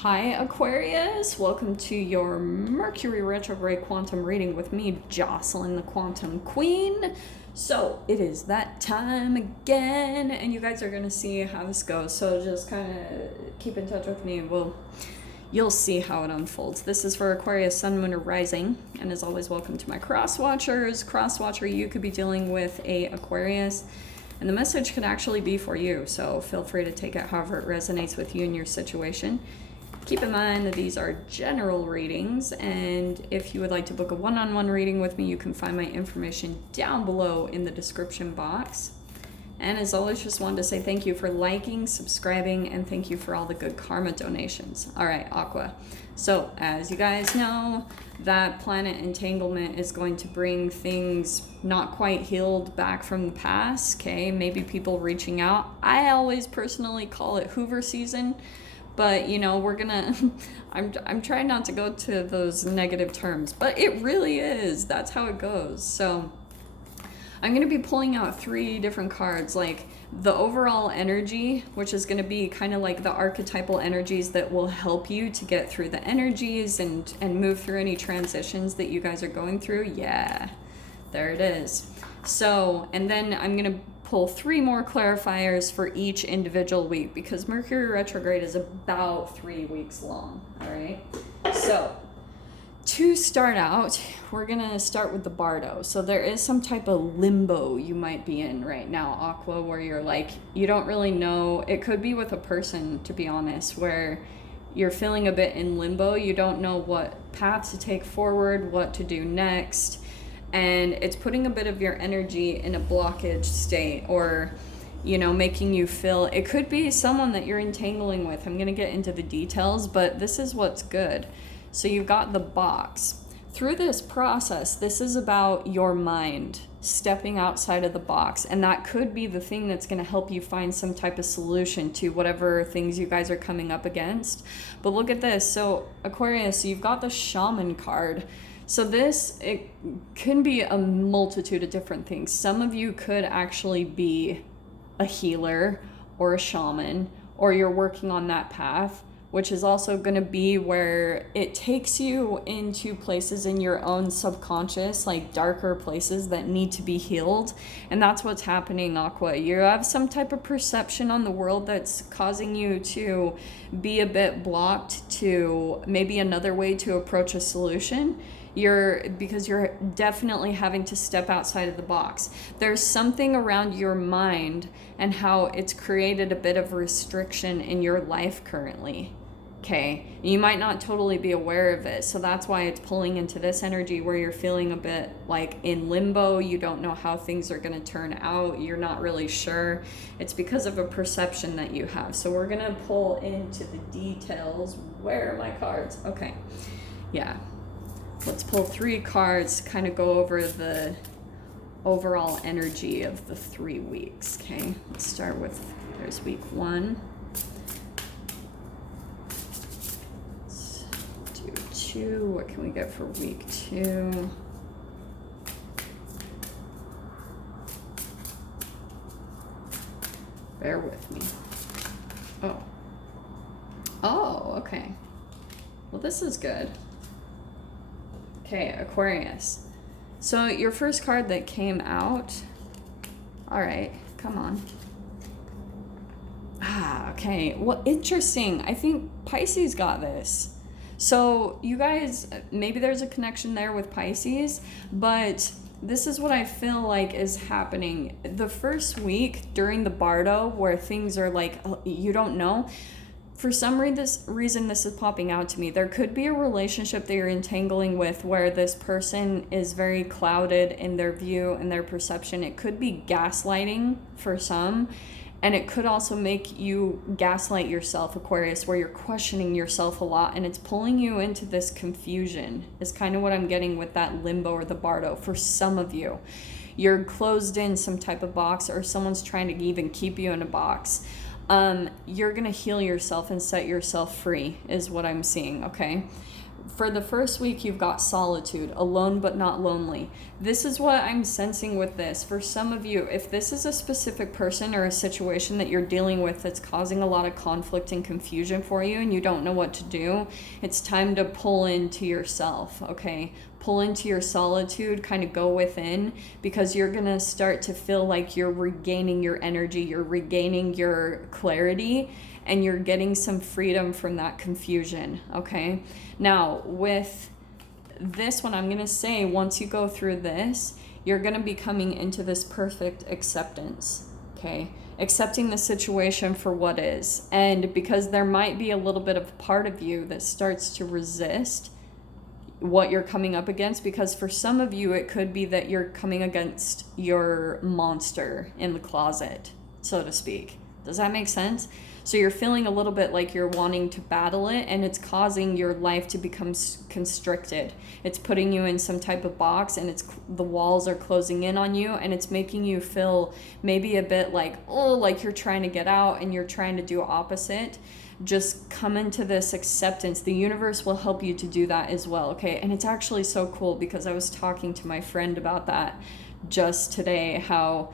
Hi Aquarius, welcome to your Mercury Retrograde quantum reading with me, Jocelyn the Quantum Queen. So it is that time again, and you guys are going to see how this goes. So just kind of keep in touch with me and you'll see how it unfolds. This is for Aquarius, Sun, Moon, or Rising, and as always, welcome to my cross watchers. Cross watcher, you could be dealing with a Aquarius, and the message could actually be for you, so feel free to take it however it resonates with you and your situation. Keep in mind that these are general readings, and if you would like to book a one-on-one reading with me, you can find my information down below in the description box. And as always, just wanted to say thank you for liking, subscribing, and thank you for all the good karma donations. All right, Aqua. So, as you guys know, that planet entanglement is going to bring things not quite healed back from the past, okay? Maybe people reaching out. I always personally call it Hoover season. But, you know, we're gonna, I'm trying not to go to those negative terms, but it really is. That's how it goes. So I'm gonna be pulling out 3 different cards, like the overall energy, which is gonna be kind of like the archetypal energies that will help you to get through the energies and move through any transitions that you guys are going through. Yeah, there it is. So, and then I'm gonna pull 3 more clarifiers for each individual week because Mercury retrograde is about 3 weeks long. All right, so to start out, we're gonna start with the bardo. So there is some type of limbo you might be in right now, Aqua, where you're like, you don't really know. It could be with a person, to be honest, where you're feeling a bit in limbo. You don't know what path to take forward, what to do next, and it's putting a bit of your energy in a blockage state, or, you know, making you feel, it could be someone that you're entangling with. I'm going to get into the details, but this is what's good. So you've got the box. Through this process, this is about your mind stepping outside of the box, and that could be the thing that's going to help you find some type of solution to whatever things you guys are coming up against. But look at this. So Aquarius, you've got the Shaman card. So this, it can be a multitude of different things. Some of you could actually be a healer or a shaman, or you're working on that path, which is also going to be where it takes you into places in your own subconscious, like darker places that need to be healed. And that's what's happening, Aqua. You have some type of perception on the world that's causing you to be a bit blocked to maybe another way to approach a solution. Because you're definitely having to step outside of the box. There's something around your mind and how it's created a bit of restriction in your life currently. Okay, you might not totally be aware of it, so that's why it's pulling into this energy where you're feeling a bit like in limbo. You don't know how things are going to turn out. You're not really sure. It's because of a perception that you have. So we're going to pull into the details. Where are my cards? Okay, yeah. Let's pull 3 cards, kind of go over the overall energy of the 3 weeks, okay? Let's start with, there's week 1. Let's do 2. What can we get for week 2? Bear with me. Oh, okay. Well, this is good. Okay, Aquarius. So your first card that came out, all right, come on. Okay, well, interesting. I think Pisces got this. So you guys, maybe there's a connection there with Pisces, but this is what I feel like is happening. The first week during the bardo where things are like, you don't know, for some reason this is popping out to me. There could be a relationship that you're entangling with where this person is very clouded in their view and their perception. It could be gaslighting for some, and it could also make you gaslight yourself, Aquarius, where you're questioning yourself a lot, and it's pulling you into this confusion is kind of what I'm getting with that limbo or the bardo. For some of you, you're closed in some type of box, or someone's trying to even keep you in a box. You're going to heal yourself and set yourself free is what I'm seeing, okay? for the first week, you've got solitude, alone but not lonely. This is what I'm sensing with this. For some of you, if this is a specific person or a situation that you're dealing with that's causing a lot of conflict and confusion for you and you don't know what to do, it's time to pull into yourself, okay? Pull into your solitude, kind of go within, because you're going to start to feel like you're regaining your energy, you're regaining your clarity, and you're getting some freedom from that confusion, okay? Now, with this one, I'm going to say once you go through this, you're going to be coming into this perfect acceptance, okay? Accepting the situation for what is. And because there might be a little bit of part of you that starts to resist what you're coming up against, because for some of you, it could be that you're coming against your monster in the closet, so to speak. Does that make sense? So you're feeling a little bit like you're wanting to battle it, and it's causing your life to become constricted. It's putting you in some type of box, and the walls are closing in on you, and it's making you feel maybe a bit like, oh, like you're trying to get out and you're trying to do opposite. Just come into this acceptance. The universe will help you to do that as well, okay? And it's actually so cool, because I was talking to my friend about that just today, how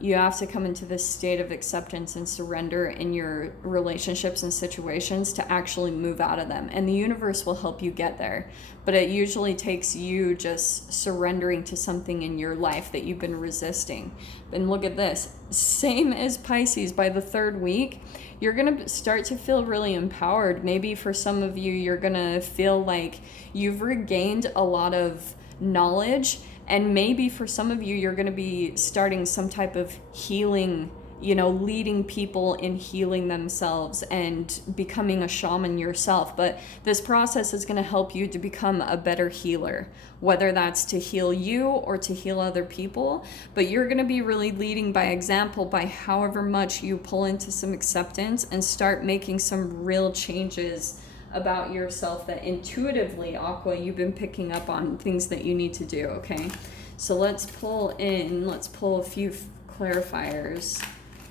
you have to come into this state of acceptance and surrender in your relationships and situations to actually move out of them. And the universe will help you get there. But it usually takes you just surrendering to something in your life that you've been resisting. And look at this. Same as Pisces, by the third week, you're going to start to feel really empowered. Maybe for some of you, you're going to feel like you've regained a lot of knowledge. And maybe for some of you, you're going to be starting some type of healing, leading people in healing themselves and becoming a shaman yourself. But this process is going to help you to become a better healer, whether that's to heal you or to heal other people. But you're going to be really leading by example by however much you pull into some acceptance and start making some real changes about yourself that intuitively, Aqua, you've been picking up on things that you need to do, okay? So let's pull a few clarifiers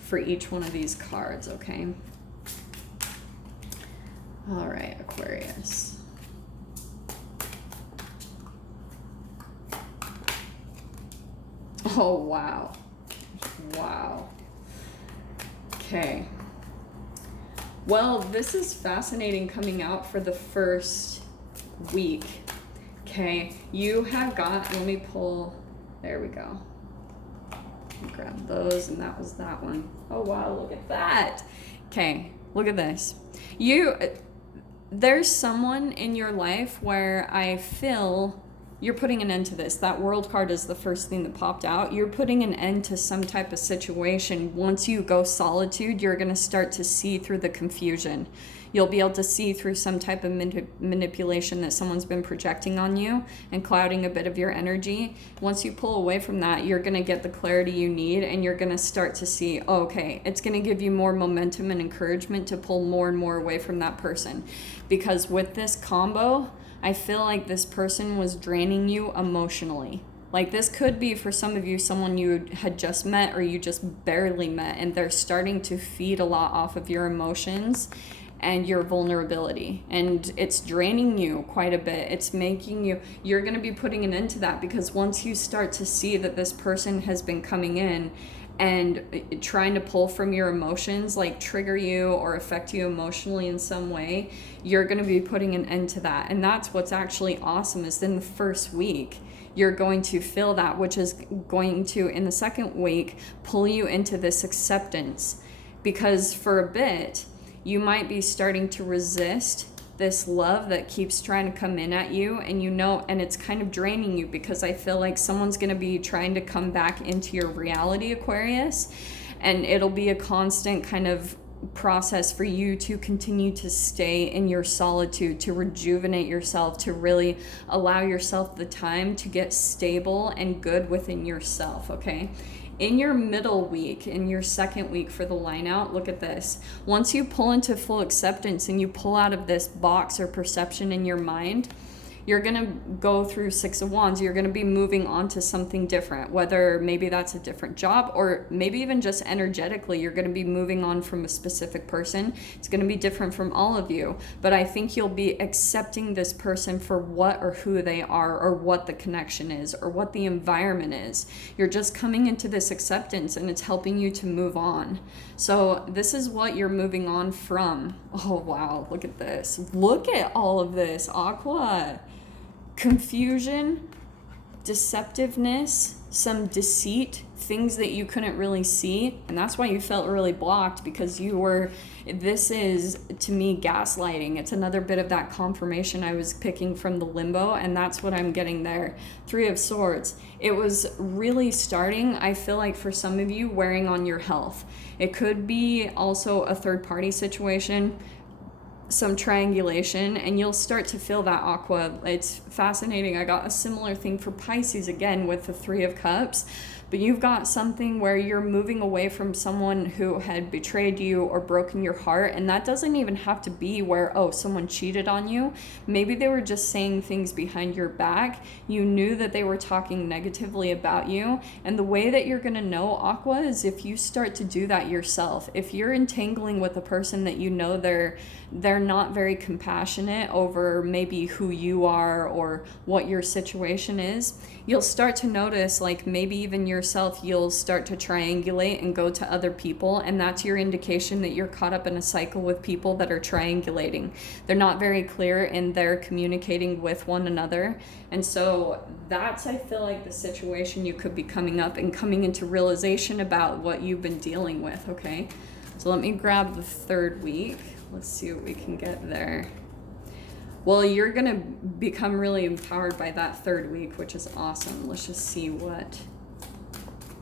for each one of these cards, okay? All right, Aquarius. Oh, wow. Wow. Okay. Well, this is fascinating coming out for the first week. Okay, you have got, let me pull, there we go. Grab those, and that was that one. Oh, wow, look at that. Okay, look at this. There's someone in your life where I feel you're putting an end to this. That World card is the first thing that popped out. You're putting an end to some type of situation. Once you go solitude, you're going to start to see through the confusion. You'll be able to see through some type of manipulation that someone's been projecting on you and clouding a bit of your energy. Once you pull away from that, you're going to get the clarity you need, and you're going to start to see, oh, okay, it's going to give you more momentum and encouragement to pull more and more away from that person. Because with this combo, I feel like this person was draining you emotionally. Like, this could be, for some of you, someone you had just met or you just barely met, and they're starting to feed a lot off of your emotions and your vulnerability. And it's draining you quite a bit. It's making you're going to be putting an end to that, because once you start to see that this person has been coming in and trying to pull from your emotions, like trigger you or affect you emotionally in some way, you're going to be putting an end to that. And that's what's actually awesome, is in the first week, you're going to feel that, which is going to, in the second week, pull you into this acceptance. Because for a bit, you might be starting to resist this love that keeps trying to come in at you, and it's kind of draining you, because I feel like someone's going to be trying to come back into your reality, Aquarius, and it'll be a constant kind of process for you to continue to stay in your solitude, to rejuvenate yourself, to really allow yourself the time to get stable and good within yourself, okay? In your middle week, in your second week for the line out, look at this. Once you pull into full acceptance and you pull out of this box or perception in your mind, you're going to go through Six of Wands. You're going to be moving on to something different, whether maybe that's a different job, or maybe even just energetically, you're going to be moving on from a specific person. It's going to be different from all of you, but I think you'll be accepting this person for what or who they are, or what the connection is, or what the environment is. You're just coming into this acceptance, and it's helping you to move on. So this is what you're moving on from. Oh, wow. Look at this. Look at all of this, Aqua. Confusion, deceptiveness, some deceit, things that you couldn't really see. And that's why you felt really blocked, because this is, to me, gaslighting. It's another bit of that confirmation I was picking from the limbo, and that's what I'm getting there. Three of Swords. It was really starting, I feel like, for some of you, wearing on your health. It could be also a third-party situation, some triangulation, and you'll start to feel that, Aqua. It's fascinating. I got a similar thing for Pisces again with the Three of Cups, but you've got something where you're moving away from someone who had betrayed you or broken your heart. And that doesn't even have to be where, oh, someone cheated on you. Maybe they were just saying things behind your back. You knew that they were talking negatively about you. And the way that you're going to know, Aqua, is if you start to do that yourself. If you're entangling with a person that you know they're not very compassionate over maybe who you are or what your situation is, you'll start to notice, like, maybe even yourself, you'll start to triangulate and go to other people, and that's your indication that you're caught up in a cycle with people that are triangulating. They're not very clear in their communicating with one another, and so that's, I feel like, the situation you could be coming up and coming into realization about what you've been dealing with. Okay, so let me grab the third week. Let's see what we can get there. Well, you're going to become really empowered by that third week, which is awesome. Let's just see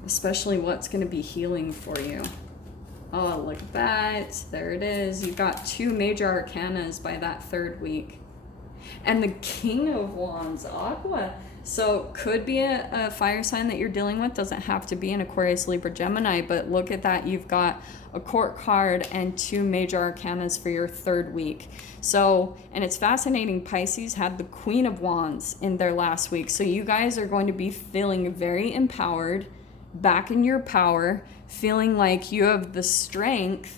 especially what's going to be healing for you. Oh, look at that. There it is. You've got two major arcanas by that third week. And the King of Wands, Aqua. So could be a fire sign that you're dealing with. Doesn't have to be an Aquarius, Libra, Gemini, but look at that. You've got a court card and two major arcanas for your third week. So, and it's fascinating, Pisces had the Queen of Wands in their last week. So you guys are going to be feeling very empowered, back in your power, feeling like you have the strength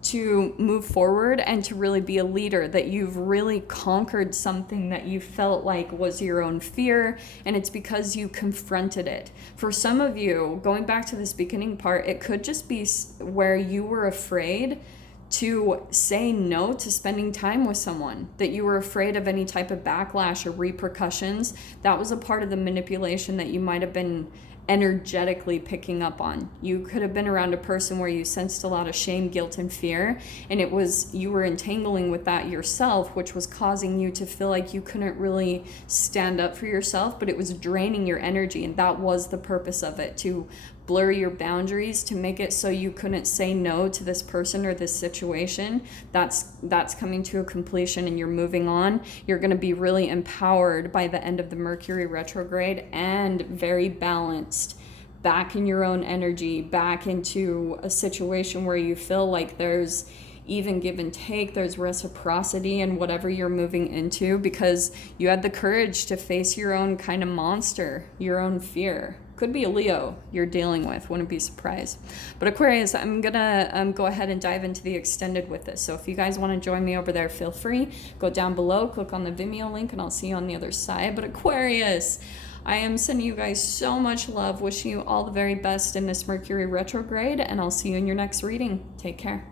to move forward and to really be a leader, that you've really conquered something that you felt like was your own fear, and it's because you confronted it. For some of you, going back to this beginning part, it could just be where you were afraid to say no to spending time with someone, that you were afraid of any type of backlash or repercussions. That was a part of the manipulation that you might have been energetically picking up on. You could have been around a person where you sensed a lot of shame, guilt, and fear, and it was you were entangling with that yourself, which was causing you to feel like you couldn't really stand up for yourself, but it was draining your energy, and that was the purpose of it, to blur your boundaries, to make it so you couldn't say no to this person or this situation. That's coming to a completion, and you're moving on. You're going to be really empowered by the end of the Mercury retrograde, and very balanced, back in your own energy, back into a situation where you feel like there's even give and take, there's reciprocity in whatever you're moving into, because you had the courage to face your own kind of monster, your own fear. Could be a Leo you're dealing with, wouldn't be surprised. But Aquarius, I'm gonna go ahead and dive into the extended with this. So if you guys want to join me over there, feel free. Go down below, click on the Vimeo link, and I'll see you on the other side. But Aquarius, I am sending you guys so much love, wishing you all the very best in this Mercury retrograde, and I'll see you in your next reading. Take care.